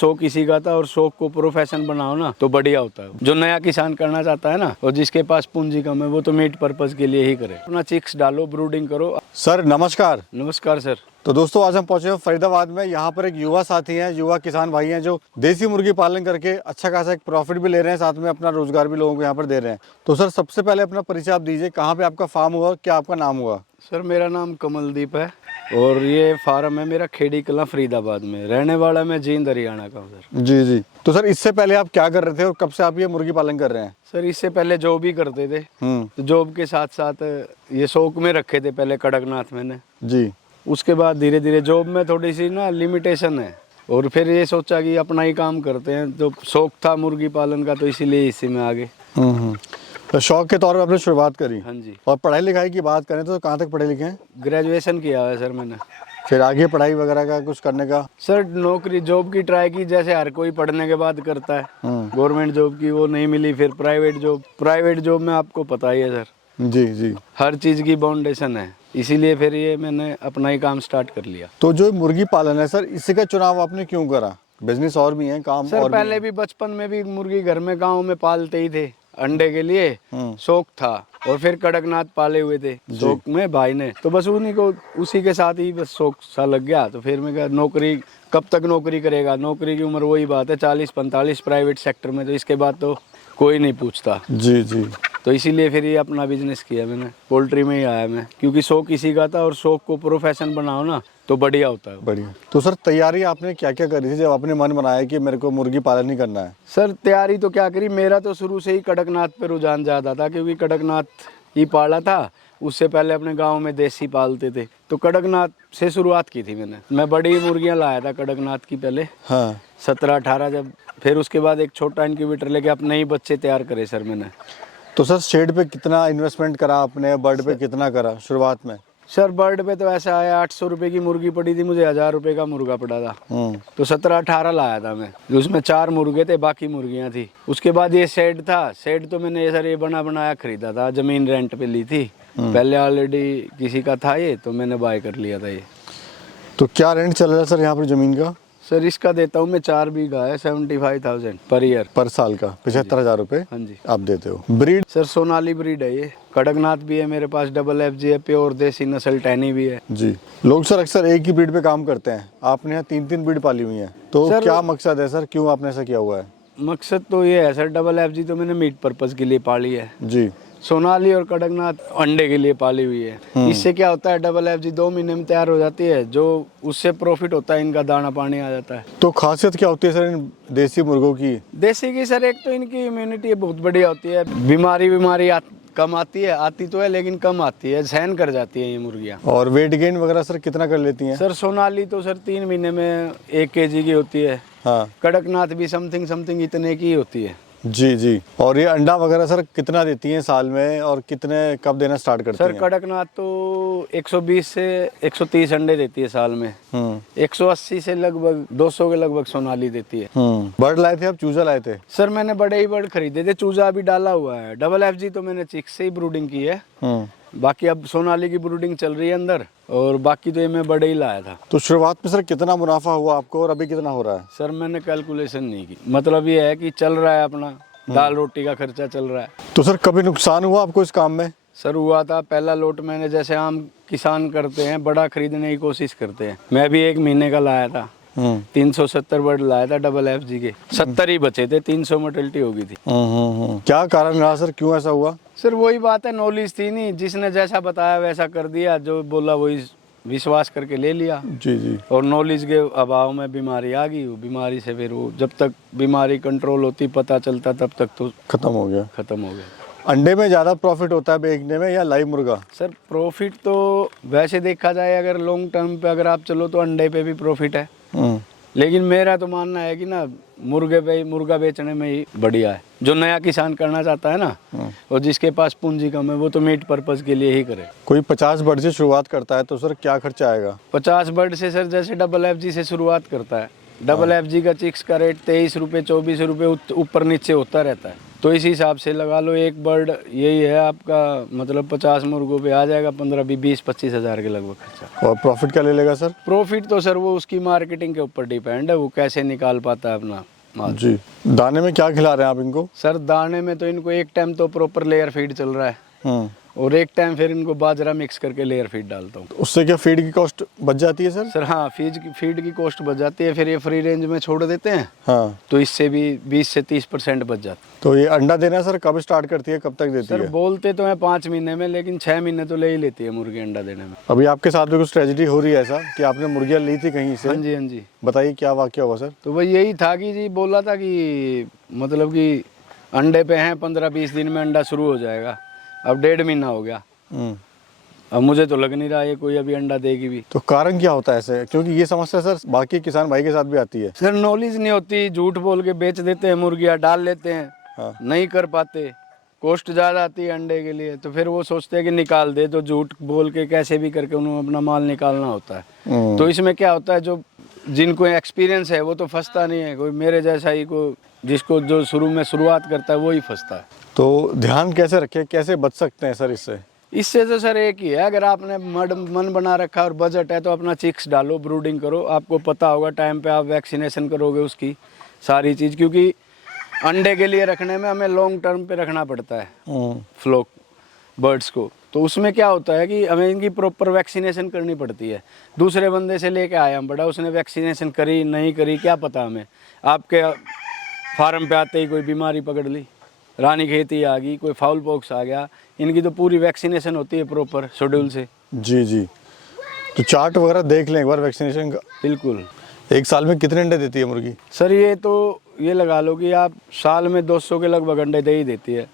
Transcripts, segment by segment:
शौक किसी का था और शौक को प्रोफेशन बनाओ ना तो बढ़िया होता है। जो नया किसान करना चाहता है ना और जिसके पास पूंजी कम है वो तो मीट पर्पज के लिए ही करे। अपना चिक्स डालो, ब्रूडिंग करो। सर नमस्कार। नमस्कार सर। तो दोस्तों आज हम पहुंचे हैं फरीदाबाद में। यहाँ पर एक युवा साथी हैं, युवा किसान भाई हैं जो देसी मुर्गी पालन करके अच्छा खासा एक प्रॉफिट भी ले रहे हैं, साथ में अपना रोजगार भी लोगों को यहाँ पर दे रहे हैं। तो सर सबसे पहले अपना परिचय आप दीजिए, कहाँ पे आपका फार्म हुआ, क्या आपका नाम हुआ? सर मेरा नाम कमलदीप है और ये फार्म है मेरा खेड़ी कला फरीदाबाद में। रहने वाला मैं जींद हरियाणा का हूँ सर। जी जी। तो सर इससे पहले आप क्या कर रहे थे और कब से आप ये मुर्गी पालन कर रहे हैं? सर इससे पहले जॉब ही करते थे, तो जॉब के साथ साथ ये शौक में रखे थे पहले कड़कनाथ मैंने जी। उसके बाद धीरे धीरे जॉब में थोड़ी सी ना लिमिटेशन है और फिर ये सोचा कि अपना ही काम करते हैं। तो शौक था मुर्गी पालन का तो इसीलिए इसी में आ गए। तो शौक के तौर पे आपने शुरुआत करी। हाँ जी। और पढ़ाई लिखाई की बात करें तो कहाँ तक पढ़े लिखे हैं? ग्रेजुएशन किया है सर मैंने। फिर आगे पढ़ाई वगैरह का कुछ करने का? सर नौकरी जॉब की ट्राई की, जैसे हर कोई पढ़ने के बाद करता है। गवर्नमेंट जॉब की वो नहीं मिली, फिर प्राइवेट जॉब में आपको पता ही है सर। जी जी। हर चीज की बाउंडेशन है, इसीलिए फिर ये मैंने अपना ही काम स्टार्ट कर लिया। तो जो मुर्गी पालन है सर, इसी का चुनाव आपने क्यों करा? बिजनेस और भी है, काम सर और पहले भी बचपन में भी मुर्गी घर में गांव में पालते ही थे, अंडे के लिए शौक था। और फिर कड़कनाथ पाले हुए थे शौक में भाई ने, तो बस उसी के साथ ही बस शौक सा लग गया। तो फिर मैं कहा नौकरी कब तक नौकरी करेगा, नौकरी की उम्र वही बात है 40-45 प्राइवेट सेक्टर में, तो इसके बाद तो कोई नहीं पूछता। जी जी। तो इसीलिए फिर ये अपना बिजनेस किया मैंने, पोल्ट्री में ही आया मैं, क्योंकि शौक किसी का था और शौक को प्रोफेशन बनाओ ना तो बढ़िया होता है। बढ़िया। तो सर तैयारी आपने क्या क्या करी थी जब आपने मन बनाया कि मेरे को मुर्गी पालन ही करना है? सर तैयारी तो क्या करी, मेरा तो शुरू से ही कड़कनाथ पे रुझान ज्यादा था, क्योंकि कड़कनाथ ही पाला था। उससे पहले अपने गांव में देसी पालते थे, तो कड़कनाथ से शुरुआत की थी मैंने। मैं बड़ी मुर्गियां लाया था कड़कनाथ की पहले। हाँ। 17-18 जब, फिर उसके बाद एक छोटा इंक्यूबेटर लेके अपने ही बच्चे तैयार करे सर मैंने। तो सर शेड पे कितना इन्वेस्टमेंट करा आपने, बर्ड पे कितना करा शुरुआत में? सर बर्ड पे तो ऐसा आया 800 रुपए की मुर्गी पड़ी थी मुझे, 1000 रुपए का मुर्गा पड़ा था। तो 17-18 लाया था मैं, उसमें 4 मुर्गे थे, बाकी मुर्गियां थी। उसके बाद ये शेड था, शेड तो मैंने सर ये बना बनाया खरीदा था, जमीन रेंट पे ली थी पहले, ऑलरेडी किसी का था ये, तो मैंने बाय कर लिया था ये। तो क्या रेंट चल रहा है सर यहाँ पर जमीन का? सर इसका देता हूँ मैं 4 बीघा है, 75,000 पर ईयर, पर साल का 75,000 रुपए हाँ जी आप देते हो। ब्रीड? सर सोनाली ब्रीड है ये। कड़कनाथ भी है मेरे पास, डबल FG है, प्योर देसी नस्ल टैनी भी है। जी। लोग सर अक्सर एक ही ब्रीड पे काम करते हैं, आपने यहाँ 3 ब्रीड पाली हुई है, तो क्या मकसद है सर, क्यों आपने ऐसा किया हुआ है? मकसद तो ये है सर, डबल FG तो मैंने मीट पर्पज के लिए पाली है जी। सोनाली और कड़कनाथ अंडे के लिए पाली हुई है। इससे क्या होता है, डबल FG 2 महीने में तैयार हो जाती है, जो उससे प्रॉफिट होता है, इनका दाना पानी आ जाता है। तो खासियत क्या होती है सर इन देसी मुर्गों की? देसी की सर एक तो इनकी इम्यूनिटी बहुत बढ़िया होती है, बीमारी कम आती है, आती तो है लेकिन कम आती है, सहन कर जाती है ये मुर्गियाँ। और वेट गेन वगैरह सर कितना कर लेती हैं? सर सोनाली तो सर 3 महीने में 1 kg की होती है। हाँ। कड़कनाथ भी समथिंग इतने की होती है। जी जी। और ये अंडा वगैरह सर कितना देती हैं साल में, और कितने कब देना स्टार्ट करती हैं? सर कड़कनाथ तो 120 से 130 अंडे देती है साल में। 180 से लगभग 200 के लगभग सोनाली देती है। बर्ड लाए थे आप, चूजा लाए थे? सर मैंने बड़े ही बर्ड खरीदे थे, चूजा अभी डाला हुआ है। डबल FG तो मैंने चिक्स से ही ब्रूडिंग की है, बाकी अब सोनाली की ब्रूडिंग चल रही है अंदर, और बाकी तो ये मैं बड़े ही लाया था। तो शुरुआत में सर कितना मुनाफा हुआ आपको और अभी कितना हो रहा है? सर मैंने कैलकुलेशन नहीं की, मतलब ये है कि चल रहा है अपना, दाल रोटी का खर्चा चल रहा है। तो सर कभी नुकसान हुआ आपको इस काम में? सर हुआ था, पहला लोट मैंने जैसे आम किसान करते हैं, बड़ा खरीदने की कोशिश करते हैं, मैं भी 1 महीने का लाया था। 370 बर्ड लाया था डबल FG के, 70 ही बचे थे, 300 मोर्टेलिटी हो गई थी। क्या कारण रहा सर, क्यों ऐसा हुआ? सर वही बात है, नॉलेज थी नहीं, जिसने जैसा बताया वैसा कर दिया, जो बोला वही विश्वास करके ले लिया। जी जी। और नॉलेज के अभाव में बीमारी आ गई, बीमारी से फिर वो जब तक बीमारी कंट्रोल होती पता चलता तब तक तो खत्म हो गया। अंडे में ज्यादा प्रॉफिट होता है बेचने में या लाइव मुर्गा? सर प्रॉफिट तो वैसे देखा जाए अगर लॉन्ग टर्म पे अगर आप चलो तो अंडे पे भी प्रॉफिट है, लेकिन मेरा तो मानना है कि ना मुर्गा बेचने में ही बढ़िया है। जो नया किसान करना चाहता है ना और जिसके पास पूंजी कम है वो तो मीट पर्पज के लिए ही करे। कोई 50 बर्ड से शुरुआत करता है तो सर क्या खर्चा आएगा? 50 बर्ड से सर जैसे डबल FG से शुरुआत करता है, डबल FG का चिक्स का रेट 23 रुपये 24 रुपये ऊपर नीचे होता रहता है। तो इस हिसाब से लगा लो एक बर्ड यही है आपका, मतलब 50 मुर्गों पे आ जाएगा 15-20-25 हज़ार के लगभग खर्चा। और प्रॉफिट क्या ले लेगा सर? प्रॉफिट तो सर वो उसकी मार्केटिंग के ऊपर डिपेंड है, वो कैसे निकाल पाता है अपना माल। जी। दाने में क्या खिला रहे हैं आप इनको? सर दाने में तो इनको एक टाइम तो प्रॉपर लेयर फीड चल रहा है और एक टाइम फिर इनको बाजरा मिक्स करके लेयर फीड डालता हूँ। उससे क्या फीड की कॉस्ट बच जाती है सर? सर हाँ, फीड की कॉस्ट बच जाती है, फिर ये फ्री रेंज में छोड़ देते हैं हाँ, तो इससे भी 20 से 30% बच जाता है। तो ये अंडा देना सर कब स्टार्ट करती है, कब तक देती सर है? बोलते तो हैं 5 महीने में, लेकिन 6 महीने तो ले ही लेती है मुर्गी अंडा देने में। अभी आपके साथ भी कुछ ट्रेजेडी हो रही है ऐसा कि आपने मुर्गियाँ ली थी कहीं से? हाँ जी, हाँ जी। बताइए क्या वाकया हुआ सर? तो वही यही था कि जी बोला था कि मतलब कि अंडे पे हैं 15-20 दिन में अंडा शुरू हो जाएगा, अब 1.5 महीना हो गया, अब मुझे तो लग नहीं रहा है कोई अभी अंडा देगी भी। तो कारण क्या होता है ऐसे? क्योंकि ये समस्या सर बाकी किसान भाई के साथ भी आती है। सर नॉलेज नहीं होती, झूठ बोल के बेच देते हैं, मुर्गियाँ डाल लेते हैं, हाँ। नहीं कर पाते, कॉस्ट ज़्यादा आती है अंडे के लिए, तो फिर वो सोचते हैं कि निकाल दे, तो झूठ बोल के कैसे भी करके उन्हें अपना माल निकालना होता है। तो इसमें क्या होता है, जो जिनको एक्सपीरियंस है वो तो फंसता नहीं है, कोई मेरे जैसा ही को जिसको जो शुरू में शुरुआत करता है वो ही फंसता है। तो ध्यान कैसे रखें, कैसे बच सकते हैं सर इससे? इससे तो सर एक ही है, अगर आपने मन बना रखा और बजट है तो अपना चिक्स डालो, ब्रूडिंग करो, आपको पता होगा टाइम पे आप वैक्सीनेशन करोगे उसकी सारी चीज़, क्योंकि अंडे के लिए रखने में हमें लॉन्ग टर्म पे रखना पड़ता है फ्लॉक बर्ड्स को, तो उसमें क्या होता है कि हमें इनकी प्रॉपर वैक्सीनेशन करनी पड़ती है। दूसरे बंदे से लेके आया हम बड़ा, उसने वैक्सीनेशन करी नहीं करी क्या पता हमें, आपके फार्म पे आते ही कोई बीमारी पकड़ ली, रानी खेती आ गई, कोई फाउल पॉक्स आ गया, इनकी तो पूरी वैक्सीनेशन होती है प्रॉपर शेड्यूल से। जी जी, तो चार्ट वगैरह देख लें एक बार वैक्सीनेशन का। बिल्कुल। एक साल में कितने अंडे देती है मुर्गी? सर ये तो ये लगा लो कि आप साल में 200 के लगभग अंडे दे ही देती है,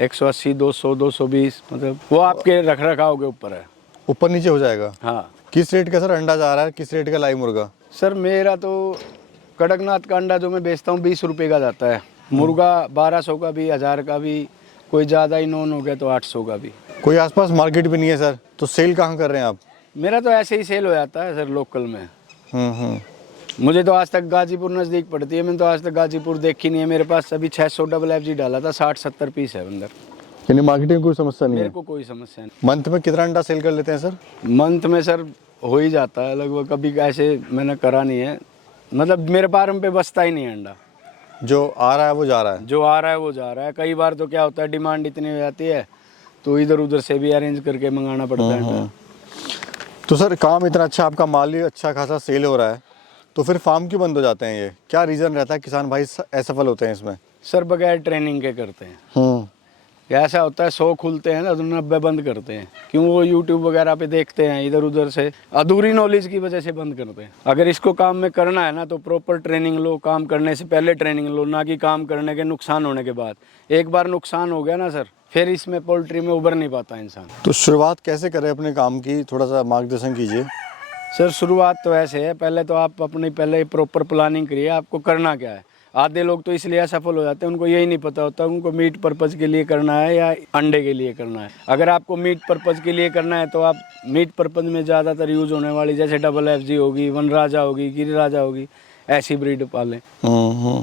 180, 200, 220, मतलब वो आपके रख रखाव के ऊपर है, ऊपर नीचे हो जाएगा। हाँ। किस रेट का सर अंडा जा रहा है, किस रेट का लाइव मुर्गा? सर मेरा तो कड़कनाथ का अंडा जो मैं बेचता हूँ 20 रुपये का जाता है, मुर्गा 1200 का भी, 1000 का भी, कोई ज़्यादा ही नॉन हो गया तो 800 का भी। कोई आसपास मार्केट भी नहीं है सर, तो सेल कहाँ कर रहे हैं आप? मेरा तो ऐसे ही सेल हो जाता है सर लोकल में। मुझे तो आज तक गाजीपुर नज़दीक पड़ती है, मैंने तो आज तक गाजीपुर देखी नहीं है। मेरे पास अभी 600 FFG डाला था, 60-70 पीस है अंदर। यानी मार्केटिंग में कोई समस्या नहीं मेरे है? को कोई समस्या नहीं। मंथ में कितना अंडा सेल कर लेते हैं सर? मंथ में सर हो ही जाता है लगभग, कभी ऐसे मैंने करा नहीं है, मतलब मेरे फार्म पे बचता ही नहीं है अंडा, जो आ रहा है वो जा रहा है। जो आ रहा है वो जा रहा है। कई बार तो क्या होता है डिमांड इतनी हो जाती है तो इधर उधर से भी अरेंज करके मंगाना पड़ता है अंडा। तो सर काम इतना अच्छा, आपका माल ही अच्छा खासा सेल हो रहा है, तो फिर फार्म क्यों बंद हो जाते हैं? ये क्या रीज़न रहता है किसान भाई असफल होते हैं इसमें? सर बगैर ट्रेनिंग के करते हैं। ऐसा होता है 100 खुलते हैं ना तो 90 बंद करते हैं, क्यों? वो यूट्यूब वगैरह पे देखते हैं, इधर उधर से अधूरी नॉलेज की वजह से बंद करते हैं। अगर इसको काम में करना है ना तो प्रॉपर ट्रेनिंग लो, काम करने से पहले ट्रेनिंग लो, ना कि काम करने के नुकसान होने के बाद। एक बार नुकसान हो गया ना सर, फिर इसमें पोल्ट्री में उभर नहीं पाता इंसान। तो शुरुआत कैसे करें अपने काम की, थोड़ा सा मार्गदर्शन कीजिए। सर शुरुआत तो ऐसे है, पहले तो आप अपनी पहले प्रॉपर प्लानिंग करिए, आपको करना क्या है। आधे लोग तो इसलिए असफल हो जाते हैं, उनको यही नहीं पता होता उनको मीट पर्पज़ के लिए करना है या अंडे के लिए करना है। अगर आपको मीट पर्पज़ के लिए करना है तो आप मीट पर्पज़ में ज़्यादातर यूज़ होने वाली जैसे FFG होगी, वनराजा होगी, गिरिराजा होगी, ऐसी ब्रीड पालें।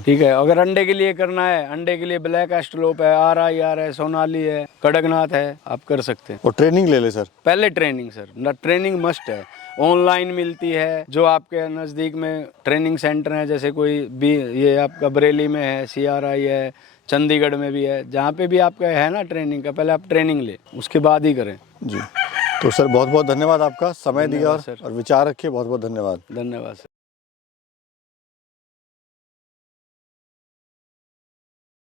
ठीक है। अगर अंडे के लिए करना है, अंडे के लिए ब्लैक एस्ट्रोलोप है, RIR है, सोनाली है, कड़कनाथ है, आप कर सकते हैं। और ट्रेनिंग ले ले सर? पहले ट्रेनिंग सर, ना ट्रेनिंग मस्ट है। ऑनलाइन मिलती है, जो आपके नज़दीक में ट्रेनिंग सेंटर है, जैसे कोई भी ये आपका बरेली में है, CRI है, चंडीगढ़ में भी है, जहाँ पे भी आपका है ना ट्रेनिंग का, पहले आप ट्रेनिंग ले, उसके बाद ही करें। जी। तो सर बहुत बहुत धन्यवाद, आपका समय दिया और विचार रखिए। बहुत बहुत धन्यवाद। धन्यवाद सर।